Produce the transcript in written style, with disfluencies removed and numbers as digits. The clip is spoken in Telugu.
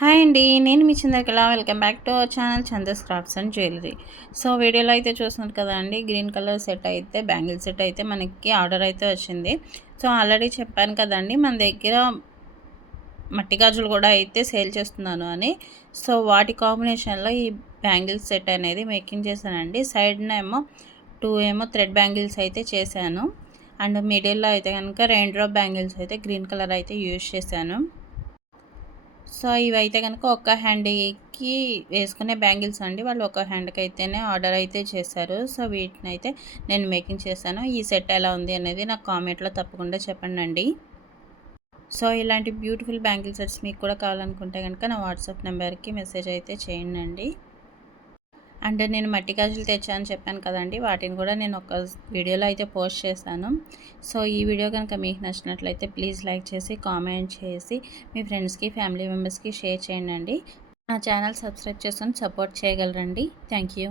హాయ్ అండి. నేను మీ Chandrakala. Welcome back to our channel Chandas crafts and jewellery. So వీడియోలో అయితే చూస్తున్నారు కదా అండి, గ్రీన్ కలర్ సెట్ అయితే బ్యాంగిల్ సెట్ అయితే మనకి ఆర్డర్ అయితే వచ్చింది. సో ఆల్రెడీ చెప్పాను కదండి, మన దగ్గర మట్టి గాజులు కూడా అయితే సేల్ చేస్తున్నాను అని. సో వాటి కాంబినేషన్లో ఈ బ్యాంగిల్ సెట్ అనేది మేకింగ్ చేశానండి. సైడ్నేమో 2 థ్రెడ్ బ్యాంగిల్స్ అయితే చేశాను. అండ్ మిడిల్లో అయితే కనుక రెయిన్ డ్రాప్ బ్యాంగిల్స్ అయితే గ్రీన్ కలర్ అయితే యూజ్ చేశాను. సో ఇవైతే కనుక ఒక హ్యాండ్కి వేసుకునే బ్యాంగిల్స్ అండి. వాళ్ళు ఒక హ్యాండ్కి అయితేనే ఆర్డర్ అయితే చేశారు. సో వీటిని అయితే నేను మేకింగ్ చేశాను. ఈ సెట్ ఎలా ఉంది అనేది నాకు కామెంట్లో తప్పకుండా చెప్పండి. సో ఇలాంటి బ్యూటిఫుల్ బ్యాంగిల్ సెట్స్ మీకు కూడా కావాలనుకుంటే కనుక నా వాట్సాప్ నెంబర్కి మెసేజ్ అయితే చేయండి. అండ్ నేను మట్టి గాజులు తెచ్చాను చెప్పాను కదండి, వాటిని కూడా నేను ఒక వీడియోలో అయితే పోస్ట్ చేశాను. సో ఈ వీడియో కనుక మీకు నచ్చినట్లయితే ప్లీజ్ లైక్ చేసి కామెంట్ చేసి మీ ఫ్రెండ్స్కి ఫ్యామిలీ మెంబర్స్కి షేర్ చేయండి. నా ఛానల్ సబ్స్క్రైబ్ చేసుకొని సపోర్ట్ చేయగలరండి. Thank you.